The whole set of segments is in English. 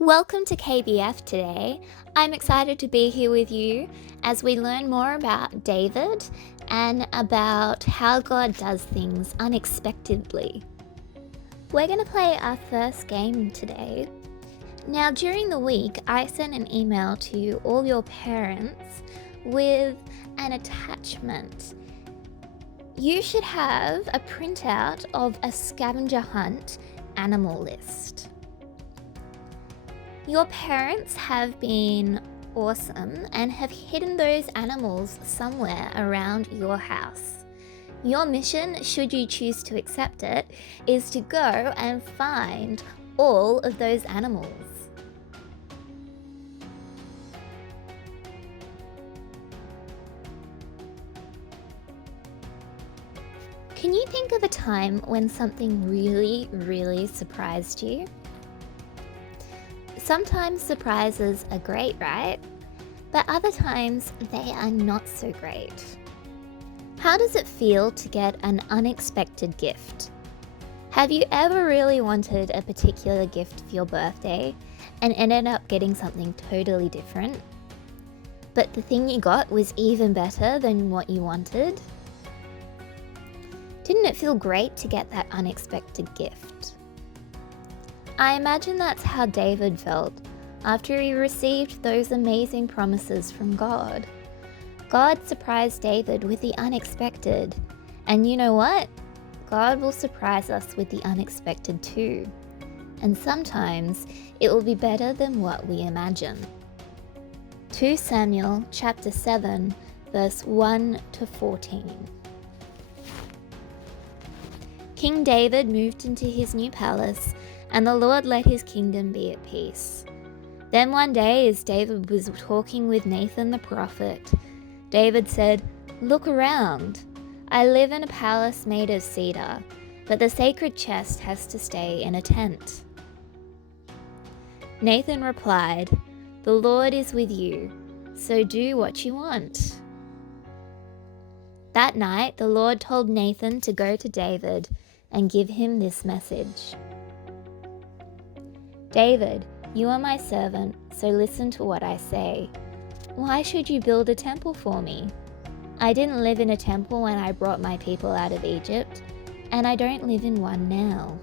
Welcome to KBF today. I'm excited to be here with you as we learn more about David and about how God does things unexpectedly. We're going to play our first game today. Now, during the week, I sent an email to all your parents with an attachment. You should have a printout of a scavenger hunt animal list. Your parents have been awesome and have hidden those animals somewhere around your house. Your mission, should you choose to accept it, is to go and find all of those animals. Can you think of a time when something really surprised you? Sometimes surprises are great, right? But other times they are not so great. How does it feel to get an unexpected gift? Have you ever really wanted a particular gift for your birthday and ended up getting something totally different? But the thing you got was even better than what you wanted? Didn't it feel great to get that unexpected gift? I imagine that's how David felt after he received those amazing promises from God. God surprised David with the unexpected. And you know what? God will surprise us with the unexpected too. And sometimes it will be better than what we imagine. 2 Samuel chapter 7, verse 1 to 14. King David moved into his new palace, and the Lord let his kingdom be at peace. Then one day, as David was talking with Nathan the prophet, David said, "Look around. I live in a palace made of cedar, but the sacred chest has to stay in a tent." Nathan replied, "The Lord is with you, so do what you want." That night, the Lord told Nathan to go to David and give him this message. "David, you are my servant, so listen to what I say. Why should you build a temple for me? I didn't live in a temple when I brought my people out of Egypt, and I don't live in one now.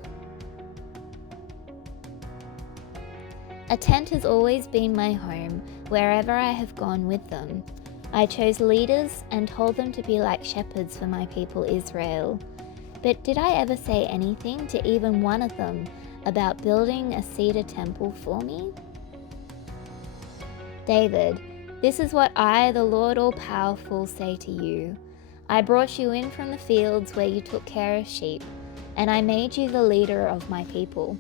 A tent has always been my home wherever I have gone with them. I chose leaders and told them to be like shepherds for my people Israel. But did I ever say anything to even one of them about building a cedar temple for me? David, this is what I, the Lord All-Powerful, say to you. I brought you in from the fields where you took care of sheep, and I made you the leader of my people.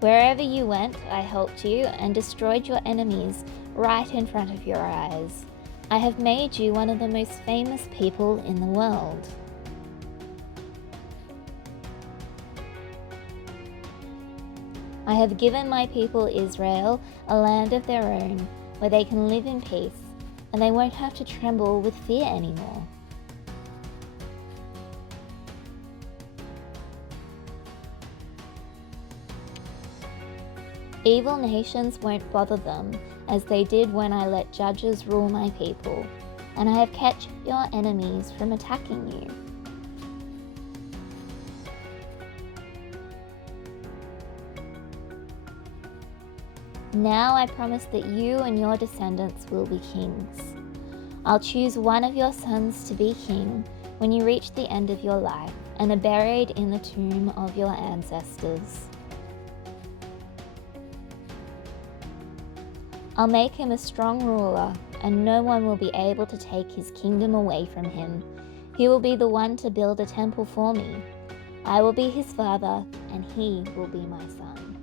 Wherever you went, I helped you and destroyed your enemies right in front of your eyes. I have made you one of the most famous people in the world. I have given my people Israel a land of their own where they can live in peace and they won't have to tremble with fear anymore. Evil nations won't bother them as they did when I let judges rule my people, and I have kept your enemies from attacking you. Now I promise that you and your descendants will be kings. I'll choose one of your sons to be king when you reach the end of your life and are buried in the tomb of your ancestors. I'll make him a strong ruler, and no one will be able to take his kingdom away from him. He will be the one to build a temple for me. I will be his father, and he will be my son."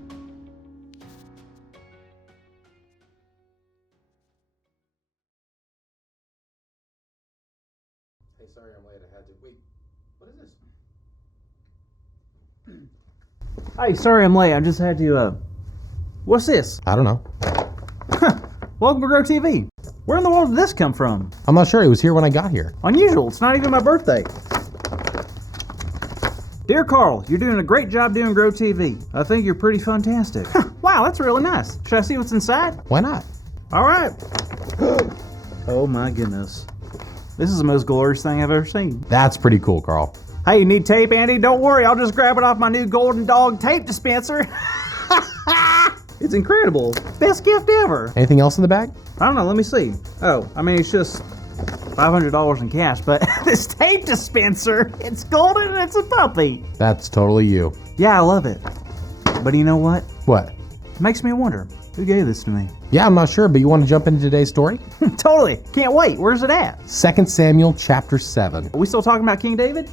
Hey, sorry I'm late. I had to wait. What is this? Hey, sorry I'm late. I just had to, what's this? I don't know. Welcome to Grow TV. Where in the world did this come from? I'm not sure. It was here when I got here. Unusual. It's not even my birthday. Dear Carl, you're doing a great job doing Grow TV. I think you're pretty fantastic. Wow, that's really nice. Should I see what's inside? Why not? All right. Oh my goodness. This is the most glorious thing I've ever seen. That's pretty cool, Carl. Hey, you need tape, Andy? Don't worry, I'll just grab it off my new Golden Dog tape dispenser. It's incredible. Best gift ever. Anything else in the bag? I don't know, let me see. Oh, I mean, it's just $500 in cash, but this tape dispenser, it's golden and it's a puppy. That's totally you. Yeah, I love it. But you know what? What? It makes me wonder, who gave this to me? Yeah, I'm not sure, but you want to jump into today's story? Totally. Can't wait. Where's it at? 2 Samuel chapter 7. Are we still talking about King David?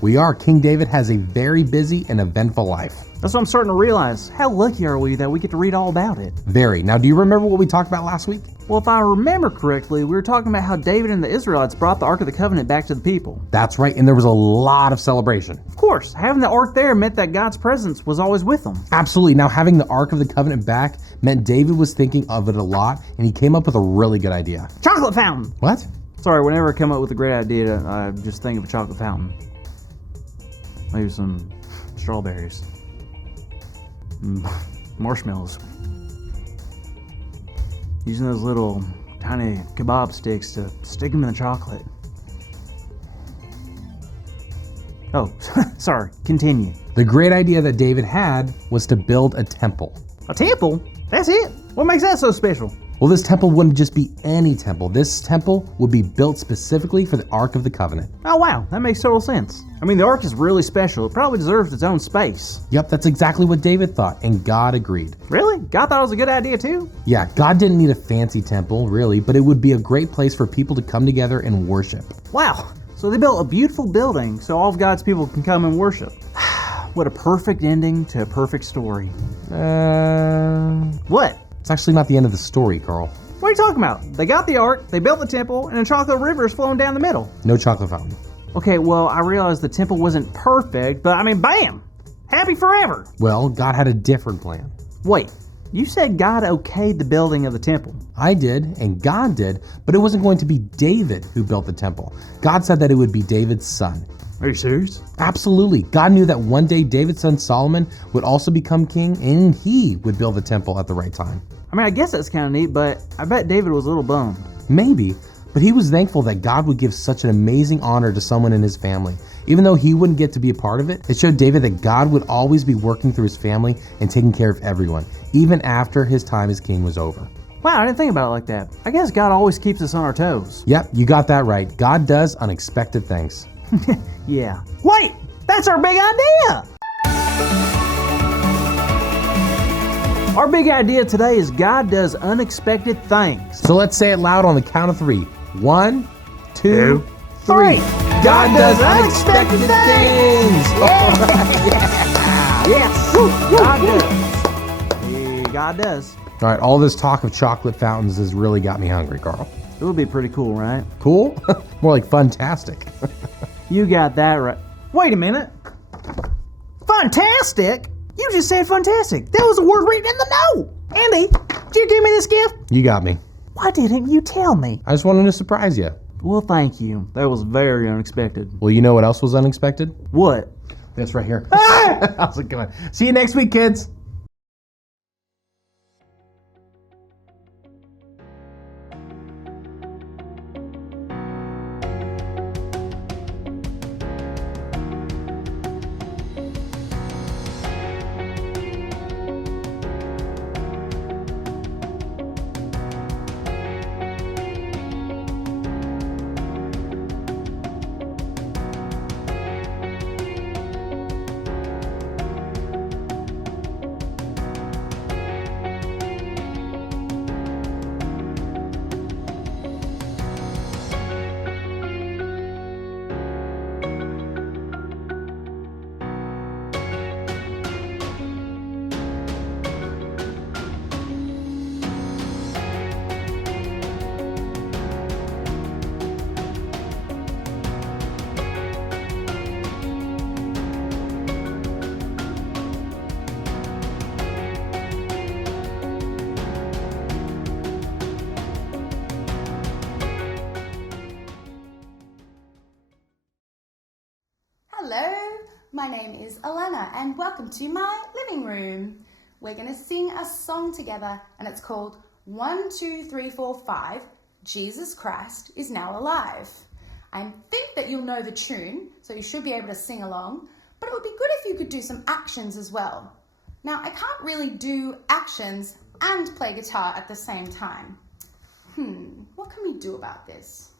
We are. King David has a very busy and eventful life. That's what I'm starting to realize. How lucky are we that we get to read all about it? Very. Now, do you remember what we talked about last week? Well, if I remember correctly, we were talking about how David and the Israelites brought the Ark of the Covenant back to the people. That's right, and there was a lot of celebration. Of course, having the Ark there meant that God's presence was always with them. Absolutely. Now, having the Ark of the Covenant back meant David was thinking of it a lot, and he came up with a really good idea. Chocolate fountain! What? Sorry, whenever I come up with a great idea, I just think of a chocolate fountain. Maybe some strawberries. Marshmallows. Using those little tiny kebab sticks to stick them in the chocolate. Oh, sorry, continue. The great idea that David had was to build a temple. A temple? That's it? What makes that so special? Well, this temple wouldn't just be any temple. This temple would be built specifically for the Ark of the Covenant. Oh wow, that makes total sense. I mean, the Ark is really special. It probably deserves its own space. Yep, that's exactly what David thought, and God agreed. Really? God thought it was a good idea too? Yeah, God didn't need a fancy temple, really, but it would be a great place for people to come together and worship. Wow, so they built a beautiful building so all of God's people can come and worship. What a perfect ending to a perfect story. What? It's actually not the end of the story, Carl. What are you talking about? They got the Ark, they built the temple, and a chocolate river is flowing down the middle. No chocolate fountain. Okay, well, I realized the temple wasn't perfect, but I mean, bam! Happy forever! Well, God had a different plan. Wait, you said God okayed the building of the temple. I did, and God did, but it wasn't going to be David who built the temple. God said that it would be David's son. Are you serious? Absolutely. God knew that one day David's son Solomon would also become king, and he would build the temple at the right time. I mean, I guess that's kind of neat, but I bet David was a little bummed. Maybe, but he was thankful that God would give such an amazing honor to someone in his family. Even though he wouldn't get to be a part of it, it showed David that God would always be working through his family and taking care of everyone, even after his time as king was over. Wow, I didn't think about it like that. I guess God always keeps us on our toes. Yep, you got that right. God does unexpected things. Yeah. Wait! That's our big idea! Our big idea today is God does unexpected things. So let's say it loud on the count of 3. 1, 2, 3. God does unexpected things! Yes! God does. Yeah, God does. All right, all this talk of chocolate fountains has really got me hungry, Carl. It would be pretty cool, right? Cool? More like funtastic. You got that right. Wait a minute. Fantastic? You just said fantastic. That was a word written in the note. Andy, did you give me this gift? You got me. Why didn't you tell me? I just wanted to surprise you. Well, thank you. That was very unexpected. Well, you know what else was unexpected? What? This right here. Ah! How's it going? See you next week, kids. Hello, my name is Elena and welcome to my living room. We're going to sing a song together and it's called 1, 2, 3, 4, 5, Jesus Christ is now alive. I think that you'll know the tune, so you should be able to sing along, but it would be good if you could do some actions as well. Now, I can't really do actions and play guitar at the same time. What can we do about this?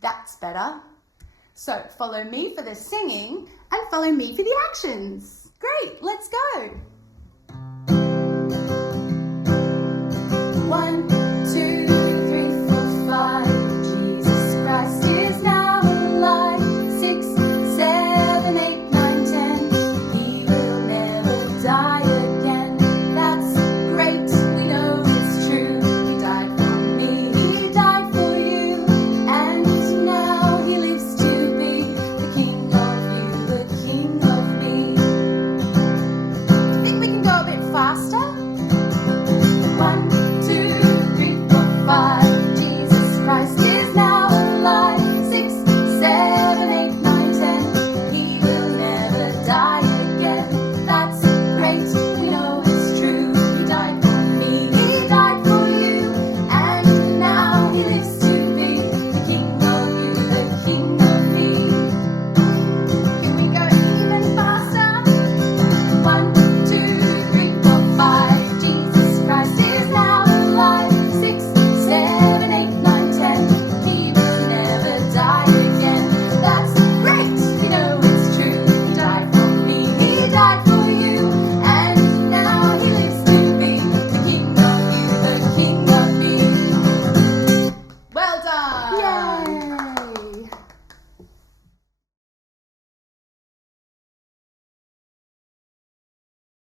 That's better. So follow me for the singing and follow me for the actions. Great, let's go. 1,